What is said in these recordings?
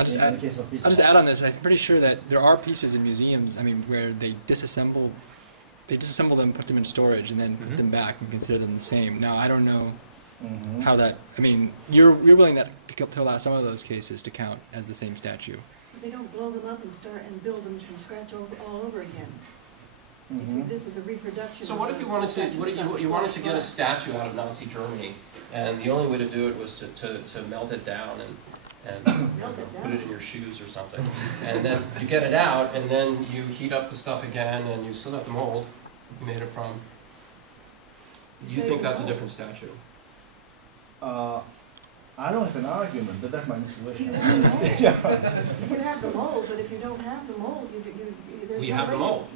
I'll just add on this. I'm pretty sure that there are pieces in museums, I mean, where they disassemble them, put them in storage, and then put them back and consider them the same. Now, I don't know how that, I mean, you're willing to allow some of those cases to count as the same statue. But they don't blow them up and start and build them from scratch all over again. You see, this is a reproduction. So what if you wanted to get a statue out of Nazi Germany, and the only way to do it was to melt it down and put it in your shoes or something, and then you get it out, and then you heat up the stuff again, and you still have the mold you made it from. Do you think that's a different statue? I don't have an argument, but that's my intuition. You can have the mold, but if you don't have the mold, there's you no have way the mold.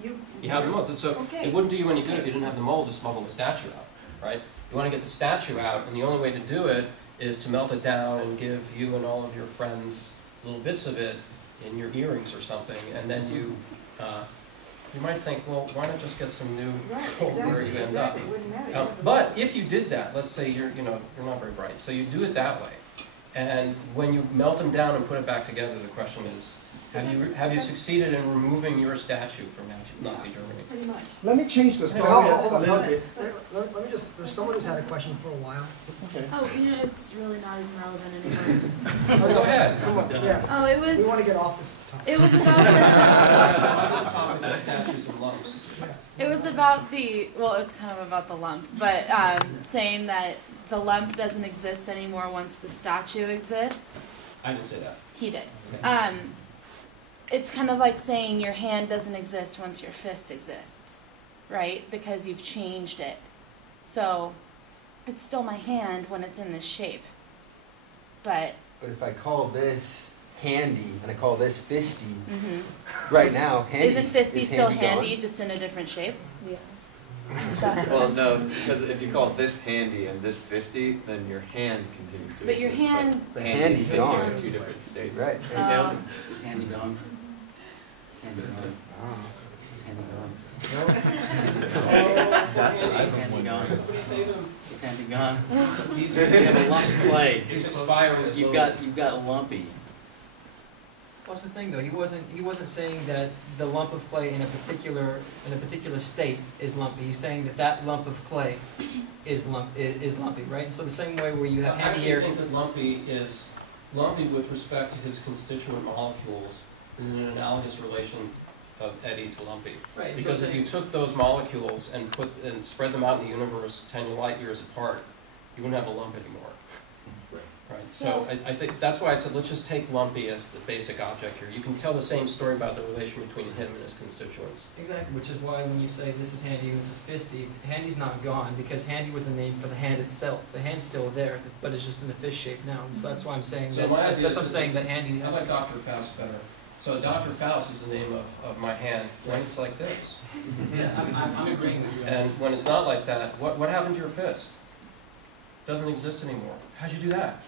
You have the mold. So okay. It wouldn't do you any good if you didn't have the mold to smuggle the statue out, right? You want to get the statue out, and the only way to do it is to melt it down and give you and all of your friends little bits of it in your earrings or something, and then you might think, well, why not just get some new gold where you end up? But if you did that, let's say you're not very bright, so you do it that way, and when you melt them down and put it back together, the question is, have you succeeded in removing your statue from Nazi Germany? Pretty much. Let me change the story hold a little bit. Let me just, there's someone who's had a question for a while. Okay. Oh, it's really not even relevant anymore. Go ahead. Come on. Yeah. Oh, it was... We want to get off this topic. It was about This topic of statues and lumps. Yes. It was about it's kind of about the lump, but saying that the lump doesn't exist anymore once the statue exists. I didn't say that. He did. Okay. It's kind of like saying your hand doesn't exist once your fist exists, right? Because you've changed it. So it's still my hand when it's in this shape. But if I call this handy and I call this fisty, right now, handy isn't fisty is still handy handy, gone? just in a different shape? Yeah. Well, no, because if you call this handy and this fisty, then your hand continues to But your exist. hand... But handy handy's and fisty gone. are two different states. Right. Is handy gone? Is handy gone? Is handy gone? That's an Handy gone. What do you say to them? Is handy gone? These You have a lump of clay. He's expiring. You've got lumpy. What's the thing though? He wasn't saying that the lump of clay in a particular state is lumpy. He's saying that lump of clay is lumpy, right? So the same way where you have handy I here. actually think that lumpy is lumpy with respect to his constituent molecules in an analogous relation of eddy to lumpy. Right. Because so if you took those molecules and spread them out in the universe 10 light years apart, you wouldn't have a lump anymore. Right. So I think that's why I said let's just take lumpy as the basic object here. You can tell the same story about the relation between him and his constituents. Exactly, which is why when you say this is handy and this is fisty, handy's not gone because handy was the name for the hand itself. The hand's still there, but it's just in the fish shape now. And so that's why I'm saying So my idea that's is what I'm saying that handy. I like Dr. Faust better. So Dr. Faust is the name of my hand when it's like this. Yeah, I'm agreeing with you. And when it's not like that, what happened to your fist? Doesn't exist anymore. How'd you do that?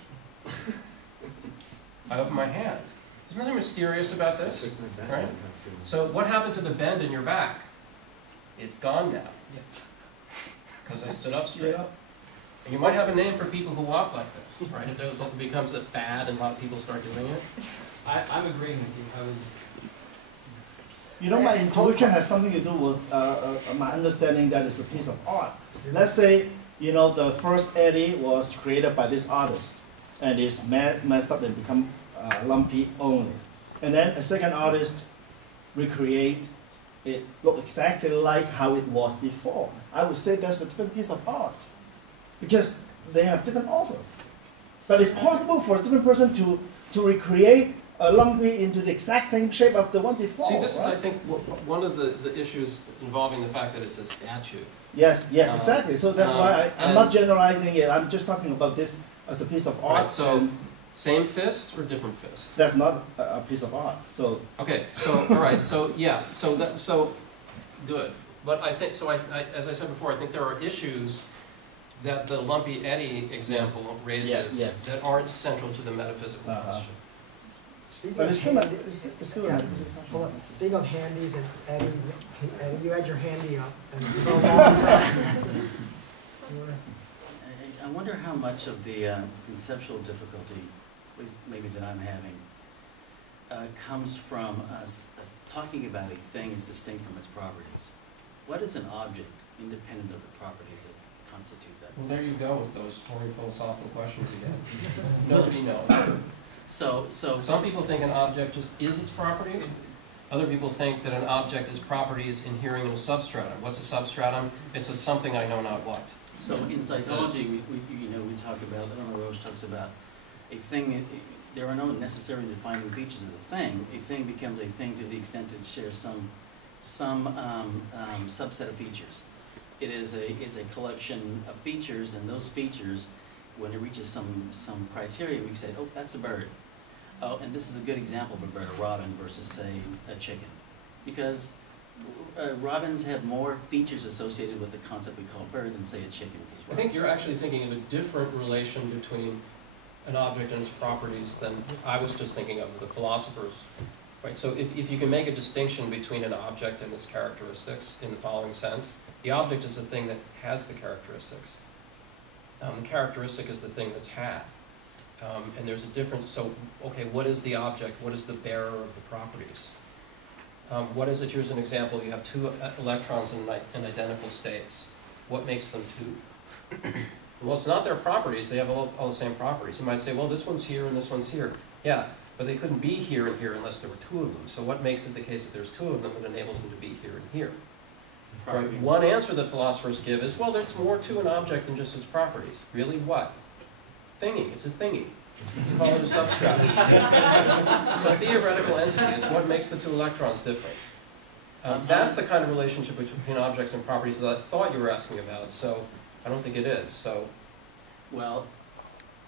I opened my hand. There's nothing mysterious about this, right? So what happened to the bend in your back? It's gone now. Because I stood up straight up. And you might have a name for people who walk like this, right? If it becomes a fad and a lot of people start doing it. I'm agreeing with you. You know, my intuition has something to do with my understanding that it's a piece of art. Let's say, the first eddy was created by this artist, and it's messed up and become lumpy only. And then a second artist recreate it, look exactly like how it was before. I would say that's a different piece of art, because they have different authors. But it's possible for a different person to recreate a lumpy into the exact same shape of the one before. See, this right? is, I think, one of the issues involving the fact that it's a statue. Yes, exactly. So that's why I'm not generalizing it. I'm just talking about this as a piece of art. Right, so same fist or different fist? That's not a piece of art. So okay. So all right. So yeah. So good. But I think so. I as I said before, I think there are issues that the lumpy eddy example raises that aren't central to the metaphysical question. Speaking but of it's still not. It's still not. Hold on. Speaking of handies and Eddie, you had your handy up and for a long time. I wonder how much of the conceptual difficulty, at least maybe that I'm having, comes from us talking about a thing is distinct from its properties. What is an object independent of the properties that constitute that? Well, there you go with those horrid philosophical questions again. Nobody knows. So Some people think an object just is its properties. Other people think that an object is properties inhering in a substratum. What's a substratum? It's a something I know not what. So in psychology, we talk about, I don't know, Roche talks about a thing. There are no necessarily defining features of the thing. A thing becomes a thing to the extent it shares some subset of features. It is a collection of features, and those features, when it reaches some criteria, we say, oh, that's a bird. Oh, and this is a good example of a bird, a robin versus, say, a chicken. Because robins have more features associated with the concept we call bird than, say, a chicken. I think you're actually thinking of a different relation between an object and its properties than I was just thinking of the philosophers. Right? So if you can make a distinction between an object and its characteristics in the following sense, the object is the thing that has the characteristics. The characteristic is the thing that's had. And there's a difference. So, okay, what is the object? What is the bearer of the properties? What is it? Here's an example. You have two electrons in identical states. What makes them two? Well, it's not their properties. They have all the same properties. You might say, well, this one's here and this one's here. Yeah, but they couldn't be here and here unless there were two of them. So what makes it the case that there's two of them that enables them to be here and here? Right. One answer that philosophers give is, well, there's more to an object than just its properties. Really, what? Thingy. It's a thingy. You call it a substratum. It's a theoretical entity. It's what makes the two electrons different. That's the kind of relationship between objects and properties that I thought you were asking about. So I don't think it is. So, well,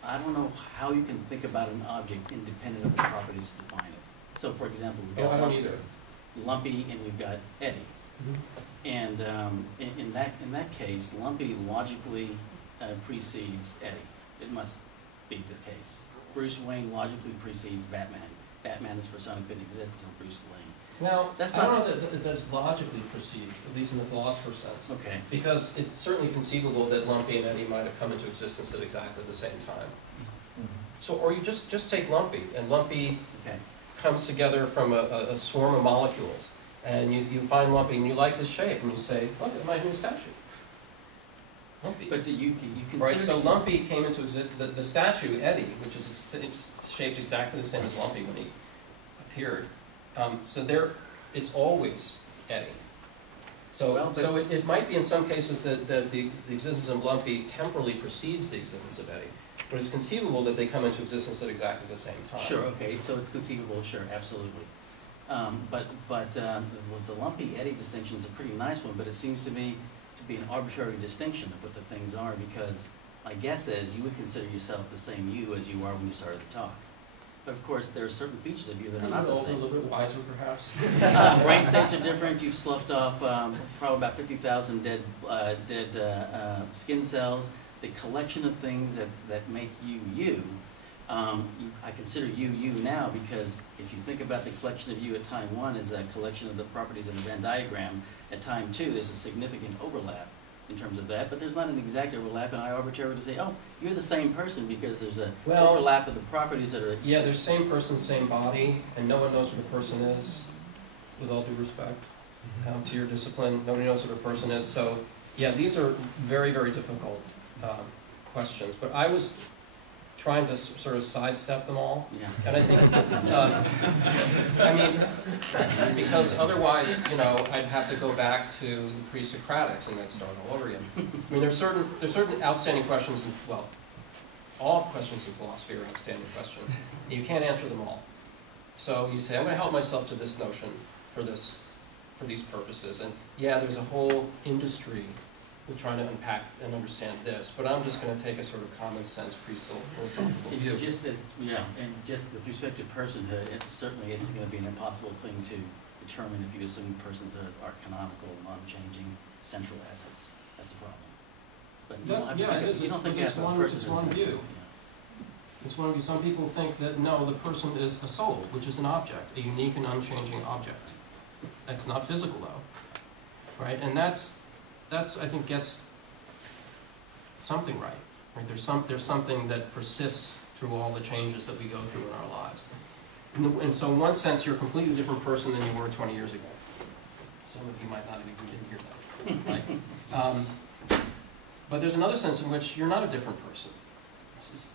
I don't know how you can think about an object independent of the properties to define it. So, for example, we've got I don't either. Lumpy and we've got Eddie. Mm-hmm. And in that case, Lumpy logically precedes Eddie. It must be the case. Bruce Wayne logically precedes Batman. Batman as persona couldn't exist until Bruce Wayne. Well, that's I not don't know that that's logically precedes, at least in the philosopher's sense. Okay. Because it's certainly conceivable that Lumpy and Eddie might have come into existence at exactly the same time. Mhm. So, or you just take Lumpy, and Lumpy comes together from a swarm of molecules, and you find Lumpy and you like his shape, and you say, look at my new statue. Lumpy. But you consider... Right, so Lumpy came into existence, the statue, Eddie, which is shaped exactly the same as Lumpy when he appeared. So it's always Eddie. So, Well, it might be in some cases that the existence of Lumpy temporally precedes the existence of Eddie. But it's conceivable that they come into existence at exactly the same time. Sure, okay, so it's conceivable, sure, absolutely. But the Lumpy-Eddie distinction is a pretty nice one, but it seems to me to be an arbitrary distinction of what the things are, because my guess is you would consider yourself the same you as you are when you started to talk. But of course, there are certain features of you that are not the same. A little bit wiser, perhaps. Brain states are different. You've sloughed off probably about 50,000 dead skin cells. The collection of things that make you, I consider you now, because if you think about the collection of you at time 1 as a collection of the properties in the Venn diagram, at time 2 there's a significant overlap in terms of that, but there's not an exact overlap, and I arbitrarily say, oh, you're the same person because there's a overlap of the properties that are... Yeah, there's same person, same body, and no one knows what a person is, with all due respect to your discipline. Nobody knows what a person is. So, yeah, these are very, very difficult questions. But I was trying to sort of sidestep them all. Yeah. And I think, I mean, because otherwise, I'd have to go back to the pre-Socratics and then start all over again. I mean, there's certain outstanding questions, all questions in philosophy are outstanding questions. You can't answer them all. So you say, I'm going to help myself to this notion for these purposes. And yeah, there's a whole industry with trying to unpack and understand this, but I'm just going to take a sort of common sense philosophical view. And just with respect to personhood, certainly it's going to be an impossible thing to determine if you assume persons are canonical, non-changing, central essence. That's a problem. But you don't think you have to have it's one view. It's one view. Some people think that no, the person is a soul, which is an object, a unique and unchanging object. That's not physical though, right? And that's I think gets something right. There's something that persists through all the changes that we go through in our lives. And so in one sense, you're a completely different person than you were 20 years ago. Some of you might not even hear that, right? But there's another sense in which you're not a different person.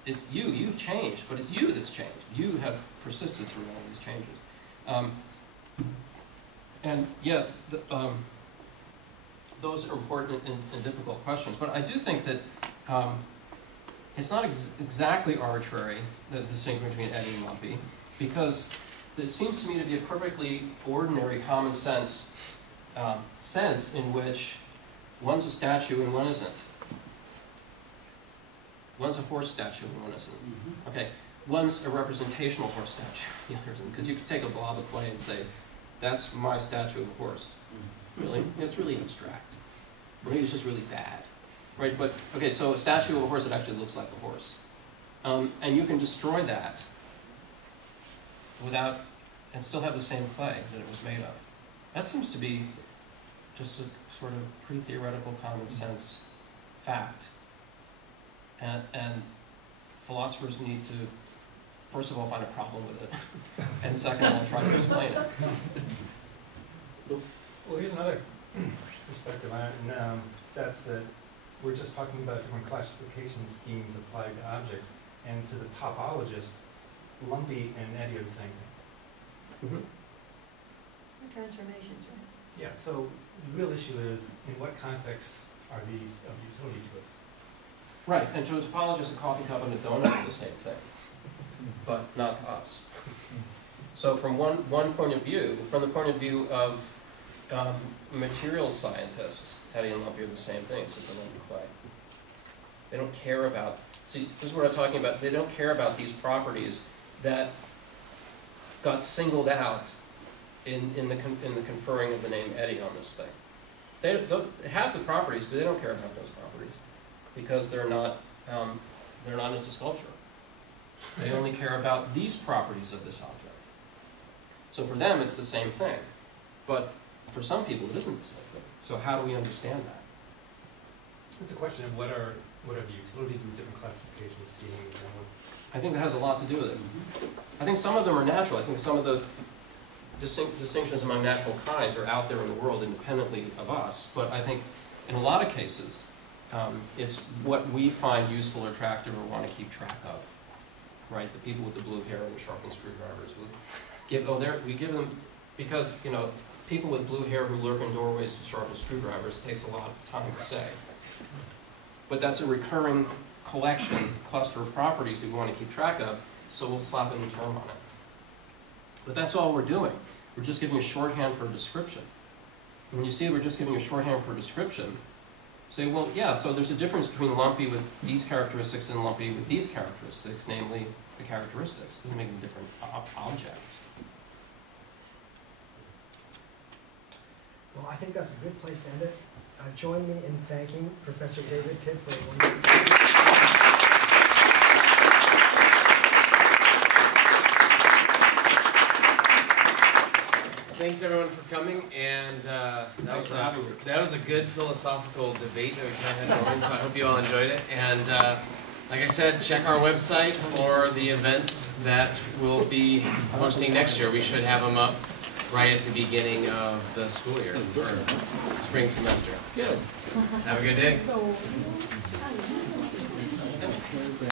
It's you. You've changed, but it's you that's changed. You have persisted through all these changes. And yeah, those are important and difficult questions. But I do think that it's not exactly arbitrary, the distinction between eddy and lumpy, because it seems to me to be a perfectly ordinary, common sense in which one's a statue and one isn't. One's a horse statue and one isn't. Okay, one's a representational horse statue, the other isn't. Because you could take a blob of clay and say, that's my statue of a horse. Really? It's really abstract. Or maybe it's just really bad. Right? But, okay, so a statue of a horse that actually looks like a horse. And you can destroy that without, and still have the same clay that it was made of. That seems to be just a sort of pre-theoretical common sense fact. And philosophers need to, first of all, find a problem with it, and second of all, try to explain it. Well, here's another perspective on it, and that's that we're just talking about different classification schemes applied to objects, and to the topologist, lumpy and eddy are the same thing. The transformations, right? Yeah, so the real issue is, in what context are these of utility to us? Right, and to a topologist, a coffee cup and a donut are the same thing, but not to us. So from one point of view, from the point of view of material scientists, eddy and lumpy are the same thing, it's just a lump of clay. They don't care about, see, this is what I'm talking about, they don't care about these properties that got singled out in the conferring of the name eddy on this thing. It has the properties, but they don't care about those properties, because they're not into sculpture. They only care about these properties of this object. So for them, it's the same thing. But for some people, it isn't the same thing. So how do we understand that? It's a question of what are the utilities in the different classification schemes. I think that has a lot to do with it. I think some of them are natural. I think some of the distinctions among natural kinds are out there in the world independently of us. But I think in a lot of cases, it's what we find useful or attractive or want to keep track of, right? The people with the blue hair and the sharpened screwdrivers, we give them, because, you know, people with blue hair who lurk in doorways with sharpened screwdrivers takes a lot of time to say. But that's a recurring cluster of properties that we want to keep track of, so we'll slap a new term on it. But that's all we're doing. We're just giving a shorthand for a description. And when you see we're just giving a shorthand for a description, say, well, yeah, so there's a difference between lumpy with these characteristics and lumpy with these characteristics, namely the characteristics. It doesn't make a different object. Well, I think that's a good place to end it. Join me in thanking Professor David Pitt for a wonderful speech. Thanks everyone for coming, and that was a good philosophical debate that we kind of had going, so I hope you all enjoyed it. And like I said, check our website for the events that we'll be hosting next year. We should have them up right at the beginning of the school year, or spring semester. Good. Have a good day.